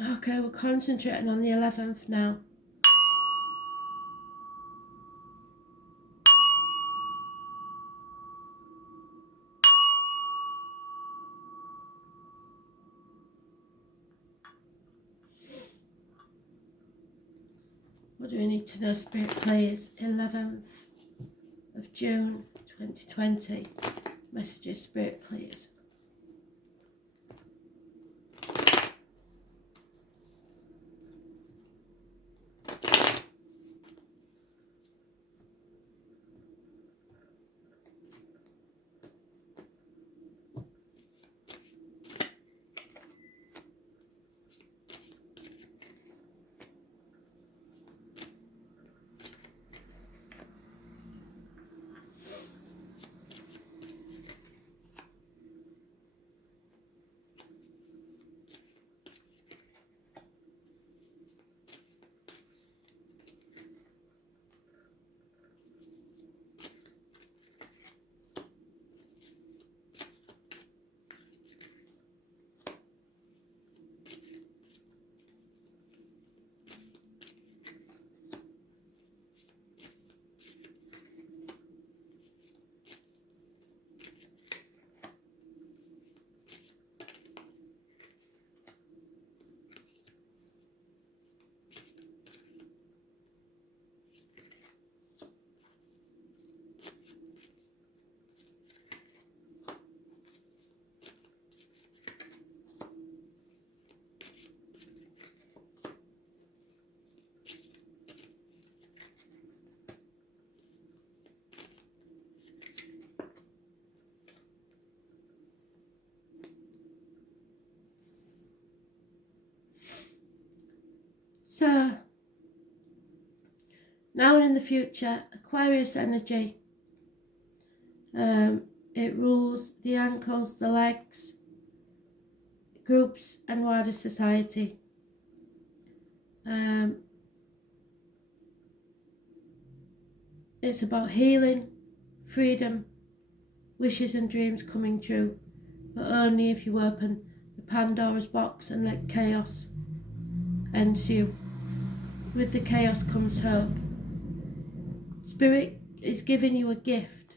Okay, we're concentrating on the 11th now. What do we need to know, Spirit Players? 11th of June 2020. Messages, Spirit Players. So, now and in the future, Aquarius energy. It rules the ankles, the legs, groups and wider society. It's about healing, freedom, wishes and dreams coming true, but only if you open the Pandora's box and let chaos ensue. With the chaos comes hope. Spirit is giving you a gift,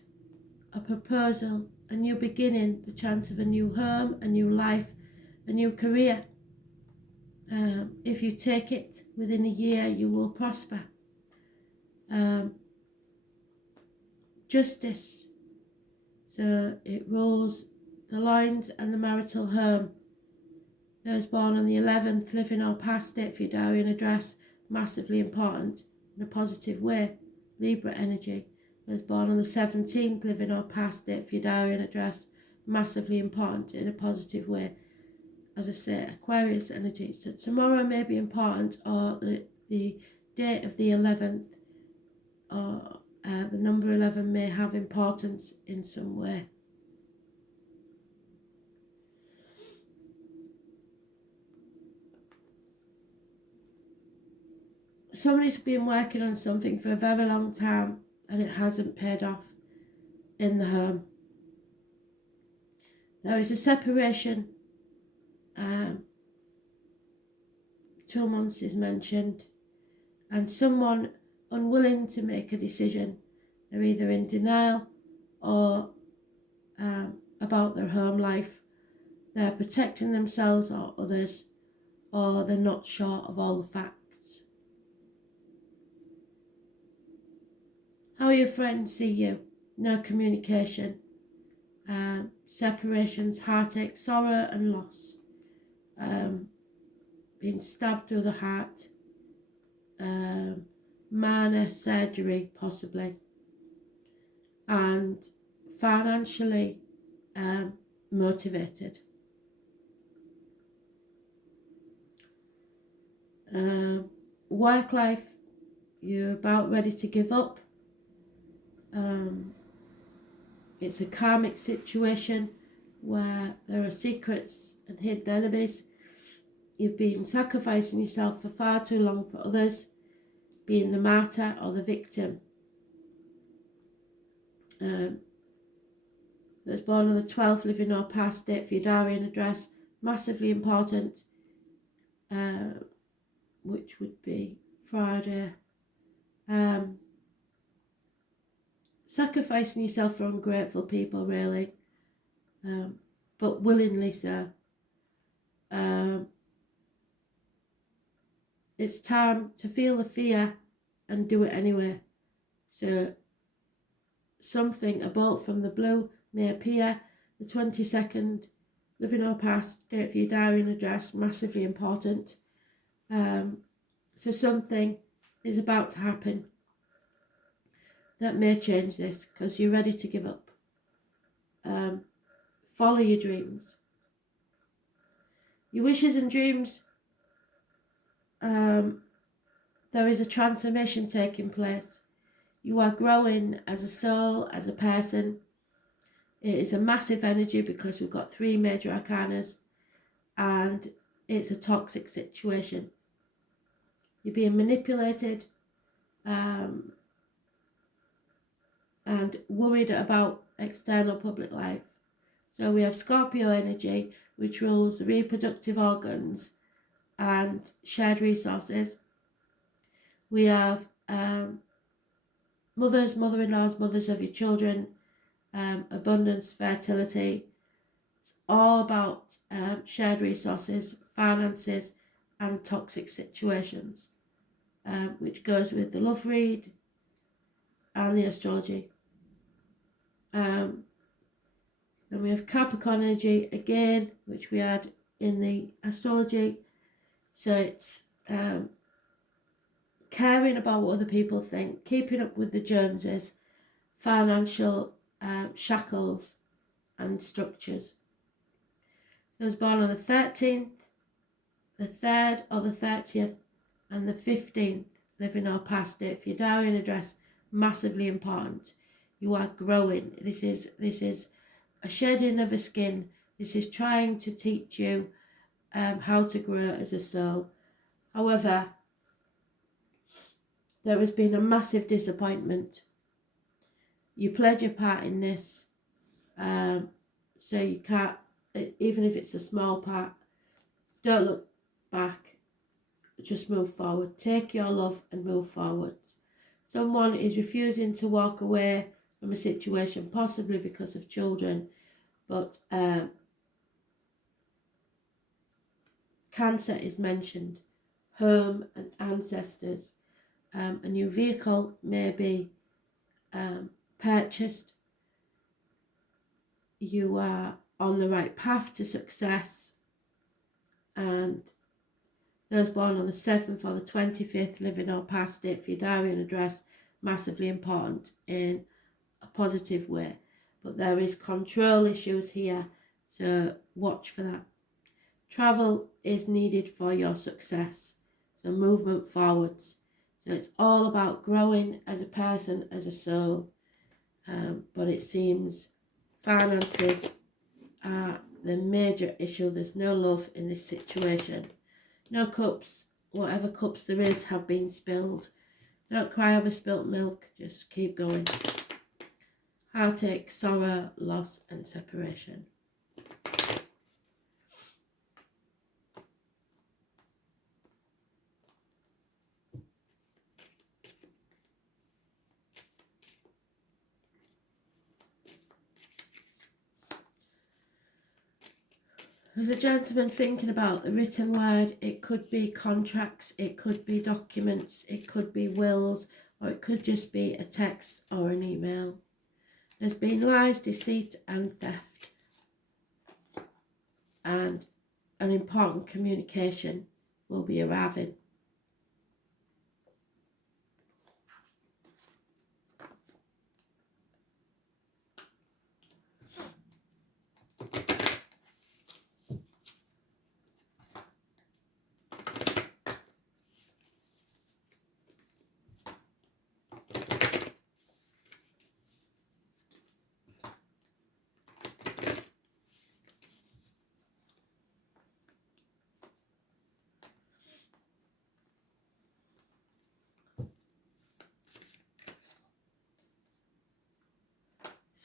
a proposal, a new beginning, the chance of a new home, a new life, a new career. If you take it within a year, you will prosper. Justice. So it rules the loins and the marital home. Those born on the 11th, living or past it for your diary and address, massively important in a positive way. Libra energy. Those born on the 17th, living or past it for your diary and address, massively important in a positive way. As I say, Aquarius energy. So tomorrow may be important, or the date of the 11th, or the number 11 may have importance in some way. Somebody's been working on something for a very long time and it hasn't paid off in the home. There is a separation. 2 months is mentioned, and someone unwilling to make a decision. They're either in denial or about their home life. They're protecting themselves or others, or they're not sure of all the facts. How your friends see you, no communication, separations, heartache, sorrow and loss, being stabbed through the heart, minor surgery possibly, and financially motivated. Work life, you're about ready to give up. It's a karmic situation where there are secrets and hidden enemies. You've been sacrificing yourself for far too long for others, being the martyr or the victim. Those born on the 12th, living or past it for your diary and address, massively important. which would be Friday. Sacrificing yourself for ungrateful people, really, but willingly so. It's time to feel the fear and do it anyway. So something, a bolt from the blue may appear. The 22nd, living or past, date for your diary and address, massively important. So something is about to happen that may change this, because you're ready to give up. Follow your dreams. Your wishes and dreams, there is a transformation taking place. You are growing as a soul, as a person. It is a massive energy because we've got 3 major arcanas, and it's a toxic situation. You're being manipulated and worried about external public life. So we have Scorpio energy, which rules the reproductive organs and shared resources. We have mothers, mother-in-laws, mothers of your children, abundance, fertility. It's all about shared resources, finances, and toxic situations, which goes with the love read and the astrology. Then we have Capricorn energy again, which we had in the astrology. So it's caring about what other people think, keeping up with the Joneses, financial shackles and structures. Those born on the 13th, the 3rd or the 30th, and the 15th, living or past it, for your diary and address, massively important. You are growing. This is a shedding of a skin. This is trying to teach you how to grow as a soul. However, there has been a massive disappointment. You played your part in this, so you can't, even if it's a small part, don't look back, just move forward. Take your love and move forward. Someone is refusing to walk away from a situation, possibly because of children, but Cancer is mentioned, home and ancestors. A new vehicle may be purchased. You are on the right path to success, and those born on the 7th or the 25th, living or past it, for your diary and address, massively important in a positive way. But there is control issues here, so watch for that. Travel is needed for your success, so movement forwards. So it's all about growing as a person, as a soul, but it seems finances are the major issue. There's no love in this situation. No cups, whatever cups there is, have been spilled. Don't cry over spilt milk, just keep going. Heartache, sorrow, loss and separation. There's a gentleman thinking about the written word. It could be contracts, it could be documents, it could be wills, or it could just be a text or an email. There's been lies, deceit and theft, and an important communication will be arriving.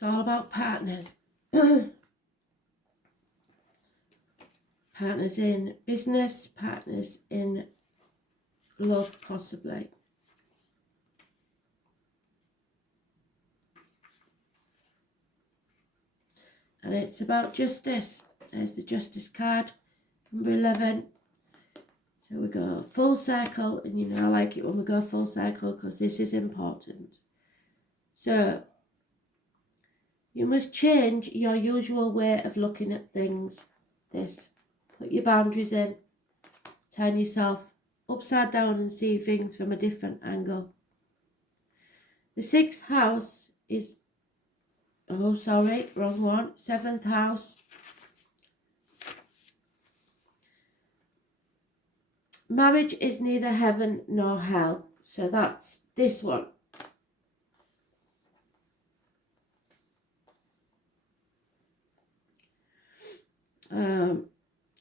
It's all about partners. Partners in business, partners in love possibly. And it's about justice. There's the justice card, number 11. So we go full circle, and you know I like it when we go full circle because this is important. So you must change your usual way of looking at things. Put your boundaries in, turn yourself upside down and see things from a different angle. The 6th house is, oh sorry, wrong one, 7th house. Marriage is neither heaven nor hell. So that's this one.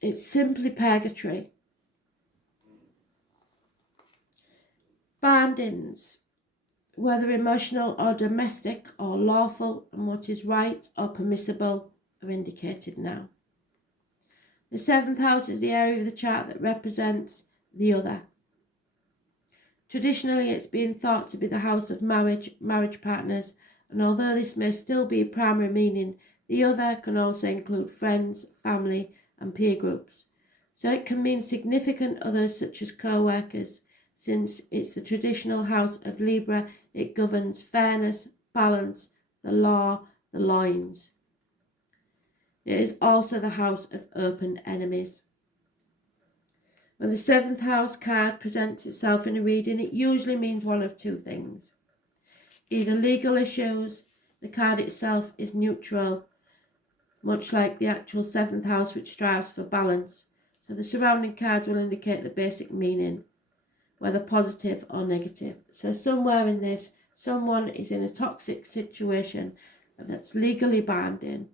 It's simply purgatory. Bindings, whether emotional or domestic or lawful, and what is right or permissible are indicated now. The 7th house is the area of the chart that represents the other. Traditionally, it's been thought to be the house of marriage partners, and although this may still be a primary meaning, the other can also include friends, family, and peer groups. So it can mean significant others such as co-workers. Since it's the traditional house of Libra, it governs fairness, balance, the law, the lines. It is also the house of open enemies. When the 7th house card presents itself in a reading, it usually means one of two things. Either legal issues, the card itself is neutral, much like the actual 7th house which strives for balance. So the surrounding cards will indicate the basic meaning, whether positive or negative. So somewhere in this, someone is in a toxic situation that's legally binding.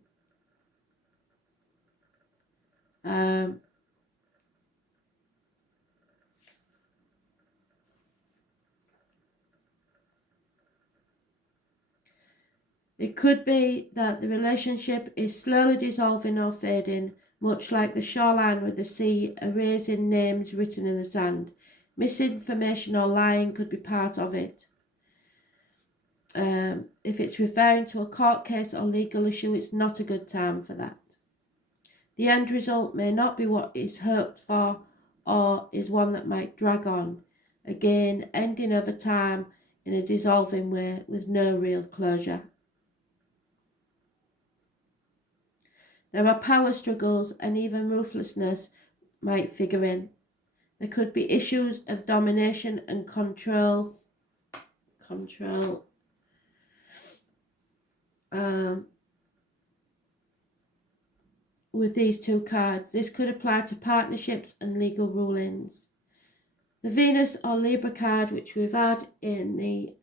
It could be that the relationship is slowly dissolving or fading, much like the shoreline with the sea erasing names written in the sand. Misinformation or lying could be part of it. If it's referring to a court case or legal issue, it's not a good time for that. The end result may not be what is hoped for, or is one that might drag on, again ending over time in a dissolving way with no real closure. There are power struggles and even ruthlessness might figure in. There could be issues of domination and control. With these two cards. This could apply to partnerships and legal rulings. The Venus or Libra card, which we've had in the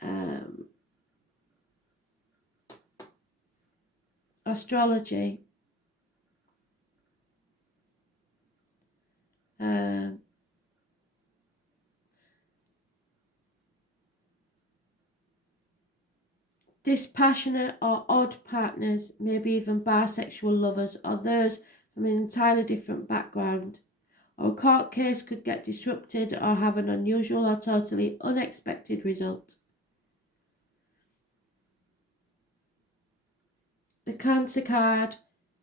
astrology, dispassionate or odd partners, maybe even bisexual lovers, or those from an entirely different background. Or a court case could get disrupted or have an unusual or totally unexpected result. The Cancer card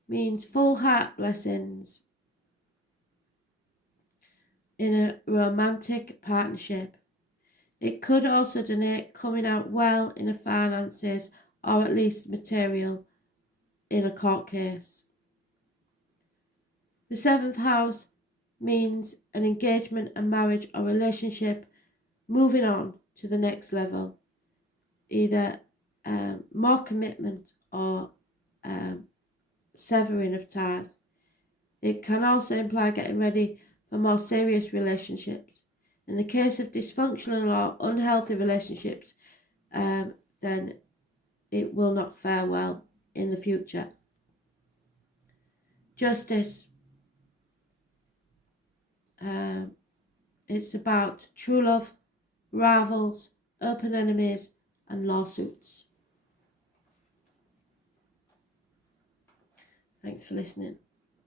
means full heart blessings in a romantic partnership. It could also denote coming out well in the finances, or at least material, in a court case. The 7th house means an engagement, a marriage or relationship moving on to the next level, either more commitment or severing of ties. It can also imply getting ready for more serious relationships. In the case of dysfunctional or unhealthy relationships, then it will not fare well in the future. Justice. It's about true love, rivals, open enemies, and lawsuits. Thanks for listening.